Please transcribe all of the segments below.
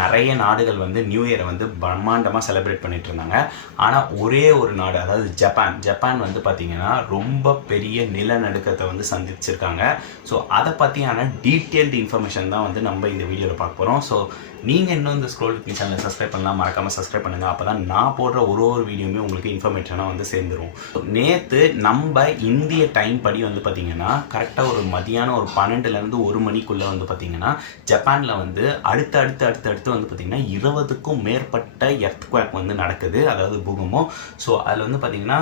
நிறைய நாடுகள் வந்து நியூ இயரை வந்து பிரம்மாண்டமாக செலிப்ரேட் பண்ணிட்டு இருந்தாங்க. ஆனால் ஒரே ஒரு நாடு, அதாவது ஜப்பான் வந்து பார்த்திங்கன்னா ரொம்ப பெரிய நிலநடுக்கத்தை வந்து சந்திச்சிருக்காங்க. ஸோ அதை பற்றியான டீட்டெயில்டு இன்ஃபர்மேஷன் தான் வந்து நம்ம இந்த வீடியோவில் பார்க்க போகிறோம். ஸோ நீங்கள் இன்னும் இந்த ஸ்க்ரோல் வித் மீ சேனலை சப்ஸ்கிரைப் பண்ணலாம், மறக்காமல் சப்ஸ்கிரைப் பண்ணுங்கள். அப்போ தான் நான் போடுற ஒரு வீடியோவுமே உங்களுக்கு இன்ஃபர்மேஷனாக வந்து சேர்ந்துடும். நேற்று நம்ம இந்திய டைம் படி வந்து பார்த்திங்கன்னா கரெக்டாக ஒரு மதியானம் ஒரு 12லேருந்து 1 மணிக்குள்ளே வந்து பார்த்திங்கன்னா ஜப்பானில் வந்து அடுத்து வந்து பார்த்திங்கன்னா 20க்கும் மேற்பட்ட எர்த்குவேக் வந்து நடக்குது, அதாவது பூகம்பம். ஸோ அதில் வந்து பார்த்திங்கன்னா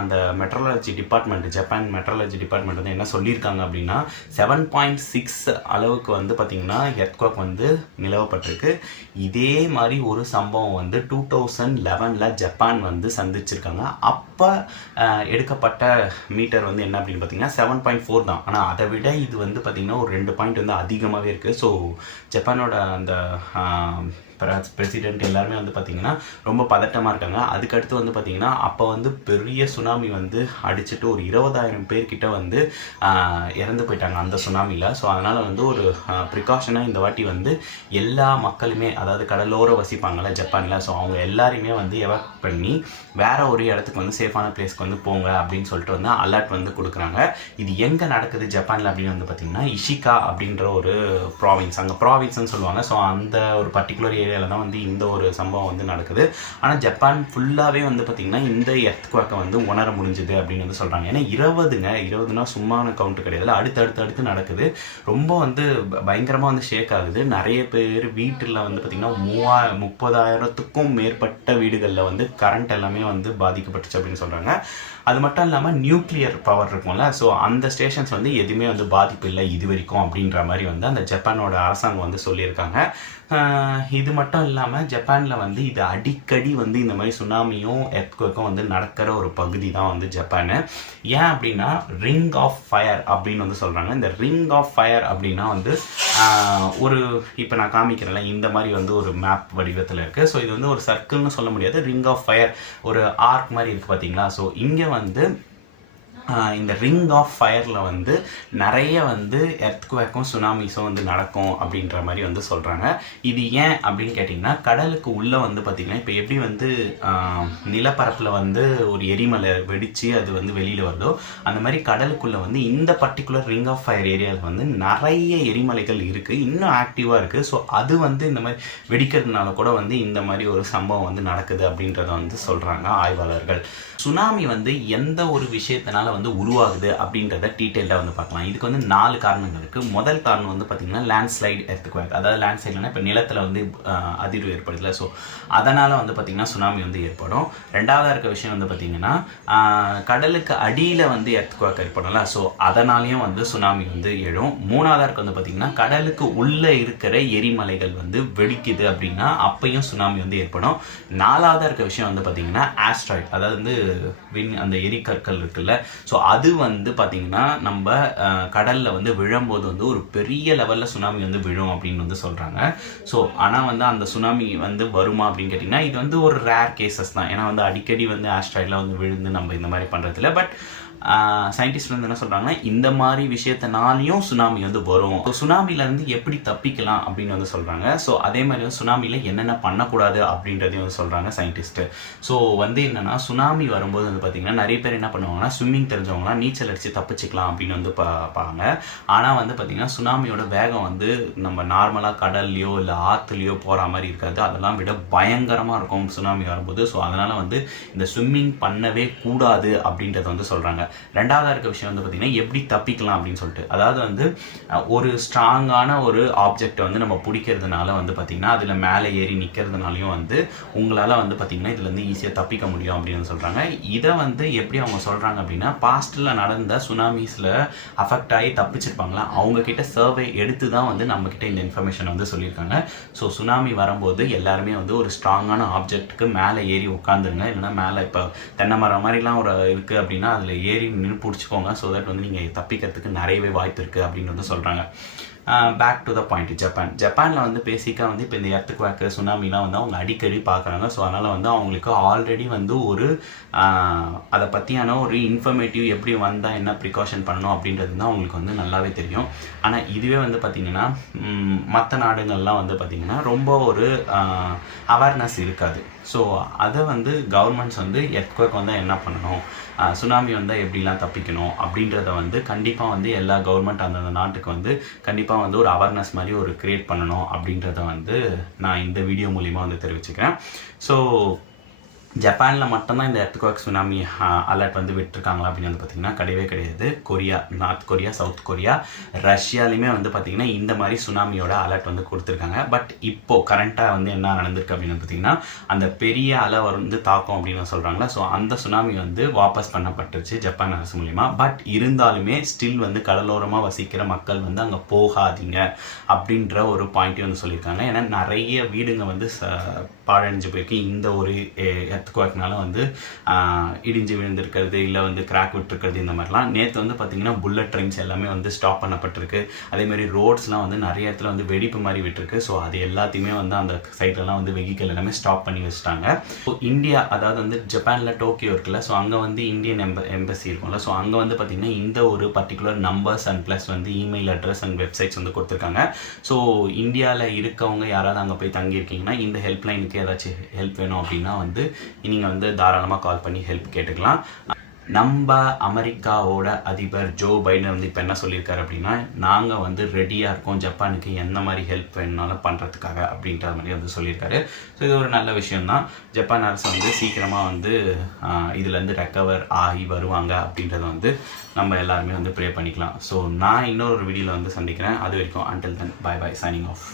அந்த metrology department, Japan metrology department வந்து என்ன சொல்லியிருக்காங்க அப்படின்னா 7.6 அளவுக்கு வந்து பார்த்திங்கன்னா எர்த்குவேக் வந்து நிலவப்பட்டிருக்கு. இதே மாதிரி ஒரு சம்பவம் வந்து 2011 ஜப்பான் வந்து சந்திச்சிருக்காங்க. அப்போ எடுக்கப்பட்ட மீட்டர் வந்து என்ன அப்படின்னு பார்த்தீங்கன்னா 7.4 தான். ஆனால் அதை விட இது வந்து பார்த்திங்கன்னா ஒரு 2 பாயிண்ட் வந்து அதிகமாகவே இருக்குது. ஸோ ஜப்பானோட அந்த பிரசிடென்ட் எல்லாருமே வந்து பார்த்திங்கன்னா ரொம்ப பதட்டமாக இருக்காங்க. அதுக்கடுத்து வந்து பார்த்திங்கன்னா அப்போ வந்து பெரிய சுனாமி வந்து அடிச்சுட்டு ஒரு 20,000 பேர்கிட்ட வந்து இறந்து போயிட்டாங்க அந்த சுனாமியில். ஸோ அதனால் வந்து ஒரு ப்ரிகாஷனாக இந்த வாட்டி வந்து எல்லா மக்களுமே, அதாவது கடலோர வசிப்பாங்கள்ல ஜப்பானில், ஸோ அவங்க எல்லாரையுமே வந்து எவாக் பண்ணி வேற ஒரு இடத்துக்கு வந்து சேஃபான பிளேஸ்க்கு வந்து போங்க அப்படின்னு சொல்லிட்டு வந்து அலர்ட் வந்து கொடுக்குறாங்க. இது எங்கே நடக்குது ஜப்பானில் அப்படின்னு வந்து பார்த்திங்கன்னா இஷிகா அப்படின்ற ஒரு ப்ராவின்ஸ், அங்கே ப்ராவின்ஸ்ன்னு சொல்லுவாங்க. ஸோ அந்த ஒரு பர்டிகுலர் ஏரியாவில் தான் வந்து இந்த ஒரு சம்பவம் வந்து நடக்குது. ஆனால் ஜப்பான் ஃபுல்லாகவே வந்து பார்த்திங்கன்னா இந்த எர்த்குவேக்கை வந்து உணர முடிஞ்சுது அப்படின்னு வந்து சொல்கிறாங்க. ஏன்னா 20னா சும்மான கவுண்ட் கிடையாது, அடுத்து நடக்குது. ரொம்ப வந்து பயங்கரமாக வந்து ஷேக் ஆகுது. நிறைய பேர் வீட்டில் வந்து பார்த்திங்கன்னா 30,000க்கும் மேற்பட்ட வீடுகளில் வந்து கரண்ட் எல்லாமே வந்து பாதிக்கப்பட்டுச்சு அப்படின்னு சொல்கிறாங்க. அது மட்டும் இல்லாமல் நியூக்ளியர் பவர் இருக்கும்ல, ஸோ அந்த ஸ்டேஷன்ஸ் வந்து எதுவுமே வந்து பாதிப்பு இல்லை இது வரைக்கும் அப்படின்ற மாதிரி வந்து அந்த ஜப்பானோட அரசாங்கம் வந்து சொல்லியிருக்காங்க. இது மட்டும் இல்லாமல் ஜப்பானில் வந்து இது அடிக்கடி வந்து இந்த மாதிரி சுனாமியும் எர்த்குவேக்கும் வந்து நடக்கிற ஒரு பகுதி தான் வந்து ஜப்பானு. ஏன் அப்படின்னா ரிங் ஆஃப் ஃபயர் அப்படின்னு வந்து சொல்கிறாங்க. இந்த ரிங் ஆஃப் ஃபயர் அப்படின்னா வந்து ஒரு இப்போ நான் காமிக்கிறேன்ல இந்த மாதிரி வந்து ஒரு மேப் வடிவத்தில் இருக்குது. ஸோ இது வந்து ஒரு சர்க்கிள்னு சொல்ல முடியாது, ரிங் ஆஃப் ஃபயர் ஒரு ஆர்க் மாதிரி இருக்குது பார்த்தீங்களா. ஸோ இங்கே வந்து இந்த ரிங் ஆஃப் ஃபயரில் வந்து நிறைய வந்து எர்த்குவேக்கும் சுனாமிஸும் வந்து நடக்கும் அப்படின்ற மாதிரி வந்து சொல்கிறாங்க. இது ஏன் அப்படின்னு கேட்டிங்கன்னா கடலுக்கு உள்ளே வந்து பார்த்திங்கன்னா இப்போ எப்படி வந்து நிலப்பரப்பில் வந்து ஒரு எரிமலை வெடித்து அது வந்து வெளியில் வருதோ அந்த மாதிரி கடலுக்குள்ளே வந்து இந்த பர்டிகுலர் ரிங் ஆஃப் ஃபயர் ஏரியாவில் வந்து நிறைய எரிமலைகள் இருக்குது, இன்னும் ஆக்டிவாக இருக்குது. ஸோ அது வந்து இந்த மாதிரி வெடிக்கிறதுனால கூட வந்து இந்த மாதிரி ஒரு சம்பவம் வந்து நடக்குது அப்படின்றத வந்து சொல்கிறாங்க ஆய்வாளர்கள். சுனாமி வந்து எந்த ஒரு விஷயத்தினால வந்து உருவாகுது அப்படின்றத டீட்டெயில்டாக வந்து பார்க்கலாம். இதுக்கு வந்து 4 காரணங்கள் இருக்குது. முதல் காரணம் வந்து பார்த்திங்கன்னா லேண்ட்ஸ்லைட் எர்த்குவேக், அதாவது லேண்ட்ஸ்லைட்னா இப்போ நிலத்தில் வந்து அதிர்வு ஏற்படுதுல, ஸோ அதனால் வந்து பார்த்திங்கன்னா சுனாமி வந்து ஏற்படும். ரெண்டாவதாக இருக்க விஷயம் வந்து பார்த்திங்கன்னா கடலுக்கு அடியில் வந்து எர்த்குவேக் ஏற்படும்ல, ஸோ அதனாலேயும் வந்து சுனாமி வந்து எழும். மூணாவதாக இருக்க வந்து பார்த்திங்கன்னா கடலுக்கு உள்ளே இருக்கிற எரிமலைகள் வந்து வெடிக்குது அப்படின்னா அப்பையும் சுனாமி வந்து ஏற்படும். நாலாவதாக இருக்க விஷயம் வந்து பார்த்திங்கன்னா ஆஸ்ட்ராய்ட், அதாவது வந்து அந்த எரிக்கற்கள் இருக்குல்ல, ஸோ அது வந்து பார்த்திங்கன்னா நம்ம கடலில் வந்து விழும்போது வந்து ஒரு பெரிய லெவலில் சுனாமி வந்து விழும் அப்படின்னு வந்து சொல்கிறாங்க. ஸோ ஆனால் வந்து அந்த சுனாமி வந்து வருமா அப்படின்னு கேட்டிங்கன்னா இது வந்து ஒரு ரேர் கேசஸ் தான். ஏன்னா வந்து அடிக்கடி வந்து ஆஸ்ட்ராய்டில் வந்து விழுந்து நம்ம இந்த மாதிரி பண்ணுறதில்ல. பட் சயின்டிஸ்ட் வந்து என்ன சொல்கிறாங்கன்னா இந்த மாதிரி விஷயத்தினாலையும் சுனாமி வந்து வரும். ஸோ சுனாமிலேருந்து எப்படி தப்பிக்கலாம் அப்படின்னு வந்து சொல்கிறாங்க. ஸோ அதே மாதிரி வந்து சுனாமியில் என்னென்ன பண்ணக்கூடாது அப்படின்றதையும் வந்து சொல்கிறாங்க சயின்டிஸ்ட்டு. ஸோ வந்து என்னென்னா சுனாமி வரும்போது வந்து பார்த்திங்கன்னா நிறைய பேர் என்ன பண்ணுவாங்கன்னா ஸ்விம்மிங் தெரிஞ்சவங்களாம் நீச்சல் அடித்து தப்பிச்சிக்கலாம் அப்படின்னு வந்து பார்ப்பாங்க. ஆனால் வந்து பார்த்திங்கன்னா சுனாமியோட வேகம் வந்து நம்ம நார்மலாக கடல்லையோ இல்லை ஆற்றுலையோ போகிற மாதிரி இருக்காது, அதெல்லாம் விட பயங்கரமாக இருக்கும் சுனாமி வரும்போது. ஸோ அதனால் வந்து இந்த ஸ்விம்மிங் பண்ணவே கூடாது அப்படின்றத வந்து சொல்கிறாங்க. ரெண்டாவதாக இருக்க விஷயம் வந்து பார்த்திங்கன்னா எப்படி தப்பிக்கலாம் அப்படின்னு சொல்லிட்டு, அதாவது வந்து ஒரு ஸ்ட்ராங்கான ஒரு ஆப்ஜெக்டை வந்து நம்ம பிடிக்கிறதுனால வந்து பார்த்திங்கன்னா அதில் மேலே ஏறி நிற்கிறதுனாலையும் வந்து உங்களால் வந்து பார்த்திங்கன்னா இதுலேருந்து ஈஸியாக தப்பிக்க முடியும் அப்படின்னு சொல்கிறாங்க. இதை வந்து எப்படி அவங்க சொல்கிறாங்க அப்படின்னா பாஸ்ட்டில் நடந்த சுனாமிஸில் அஃபெக்ட் ஆகி தப்பிச்சிருப்பாங்களா அவங்கக்கிட்ட சர்வே எடுத்து தான் வந்து நம்மக்கிட்ட இந்த இன்ஃபர்மேஷன் வந்து சொல்லியிருக்காங்க. ஸோ சுனாமி வரும்போது எல்லாருமே வந்து ஒரு ஸ்ட்ராங்கான ஆப்ஜெக்ட்டுக்கு மேலே ஏறி உட்காந்துருங்க, இல்லைன்னா மேலே இப்போ தென்னை மரம் மாதிரிலாம் ஒரு இருக்குது அப்படின்னா அதில் ஏறி நின்று பிடிச்சிக்கோங்க. ஸோ தட் வந்து நீங்கள் தப்பிக்கிறதுக்கு நிறையவே வாய்ப்பு இருக்குது அப்படின்னு வந்து சொல்கிறாங்க. பேக் டு த பாயிண்ட், ஜப்பானில் வந்து பேசிக்காக வந்து இப்போ இந்த எர்த்குவேக் சுனாமிலாம் வந்து அவங்க அடிக்கடி பார்க்குறாங்க. ஸோ அதனால் வந்து அவங்களுக்கு ஆல்ரெடி வந்து ஒரு அதை பற்றியான ஒரு இன்ஃபர்மேட்டிவ் எப்படி வந்தால் என்ன ப்ரிகாஷன் பண்ணணும் அப்படின்றது தான் அவங்களுக்கு வந்து நல்லாவே தெரியும். ஆனால் இதுவே வந்து பார்த்திங்கன்னா மற்ற நாடுகள்லாம் வந்து பார்த்திங்கன்னா ரொம்ப ஒரு அவேர்னஸ் இருக்காது. ஸோ அதை வந்து கவர்மெண்ட்ஸ் வந்து எர்த்குவேக் வந்தால் என்ன பண்ணணும், சுனாமி வந்தால் எப்படிலாம் தப்பிக்கணும் அப்படின்றத வந்து கண்டிப்பாக வந்து எல்லா கவர்மெண்ட் அந்தந்த நாட்டுக்கு வந்து கண்டிப்பாக வந்து ஒரு அவேர்னஸ் மாதிரி ஒரு க்ரியேட் பண்ணணும் அப்படின்றத வந்து நான் இந்த வீடியோ மூலிமா வந்து தெரிவிச்சுக்கிறேன். ஸோ ஜப்பானில் மட்டும்தான் இந்த எர்த்குவேக் சுனாமி அலர்ட் வந்து விட்டுருக்காங்களா அப்படின்னு வந்து பார்த்திங்கன்னா கிடையவே கிடையாது. Korea, North Korea, South Korea, ரஷ்யாலையுமே வந்து பார்த்திங்கன்னா இந்த மாதிரி சுனாமியோட அலர்ட் வந்து கொடுத்துருக்காங்க. பட் இப்போது கரண்ட்டாக வந்து என்ன நடந்திருக்கு அப்படின்னு பார்த்திங்கன்னா அந்த பெரிய அலை வந்து தாக்கம் அப்படின்னு சொல்கிறாங்களா, ஸோ அந்த சுனாமி வந்து வாபஸ் பண்ணப்பட்டுருச்சு ஜப்பான் அரசு மூலிமா. பட் இருந்தாலுமே ஸ்டில் வந்து கடலோரமாக வசிக்கிற மக்கள் வந்து அங்கே போகாதீங்க அப்படின்ற ஒரு பாயிண்ட்டையும் வந்து சொல்லியிருக்காங்க. ஏன்னா நிறைய வீடுங்க வந்து பாழடைஞ்சு போயிருக்கு இந்த ஒரு எர்த்குவேக்னால வந்து இடிஞ்சு விழுந்திருக்கிறது, இல்லை வந்து கிராக் விட்டுருக்கிறது, இந்த மாதிரிலாம். நேற்று வந்து பார்த்திங்கன்னா புல்லட் ட்ரெயின்ஸ் எல்லாமே வந்து ஸ்டாப் பண்ணப்பட்டிருக்கு. அதேமாதிரி ரோட்ஸ்லாம் வந்து நிறைய இடத்துல வந்து வெடிப்பு மாதிரி விட்டுருக்கு. ஸோ அது எல்லாத்தையுமே வந்து அந்த சைட்லலாம் வந்து வெஹிக்கிள் எல்லாமே ஸ்டாப் பண்ணி வச்சுட்டாங்க. ஸோ இந்தியா, அதாவது வந்து ஜப்பானில் டோக்கியோ இருக்குல்ல, ஸோ அங்கே வந்து இந்தியன் எம்பசி இருக்கும்ல, ஸோ அங்கே வந்து பார்த்திங்கன்னா இந்த ஒரு பர்டிகுலர் நம்பர்ஸ் அண்ட் ப்ளஸ் வந்து இமெயில் அட்ரஸ் அண்ட் வெப்சைட்ஸ் வந்து கொடுத்துருக்காங்க. ஸோ இந்தியாவில் இருக்கவங்க யாராவது அங்கே போய் தங்கியிருக்கீங்கன்னா இந்த ஹெல்ப்லைனுக்கு ஏதாச்சும் ஹெல்ப் வேணும் அப்படின்னா வந்து நீங்கள் வந்து தாராளமாக கால் பண்ணி ஹெல்ப் கேட்டுக்கலாம். நம்ம அமெரிக்காவோட அதிபர் ஜோ பைடன் வந்து இப்போ என்ன சொல்லியிருக்காரு அப்படின்னா, நாங்கள் வந்து ரெடியாக இருக்கோம் ஜப்பானுக்கு எந்த மாதிரி ஹெல்ப் வேணுனாலும் பண்ணுறதுக்காக அப்படின்ற மாதிரி வந்து சொல்லியிருக்காரு. ஸோ இது ஒரு நல்ல விஷயம்தான். ஜப்பான் அரசு வந்து சீக்கிரமாக வந்து இதுலேருந்து ரெக்கவர் ஆகி வருவாங்க அப்படின்றத வந்து நம்ம எல்லாருமே வந்து ப்ரே பண்ணிக்கலாம். ஸோ நான் இன்னொரு வீடியோவில் வந்து சந்திக்கிறேன். அது வரைக்கும் until then bye bye, signing of.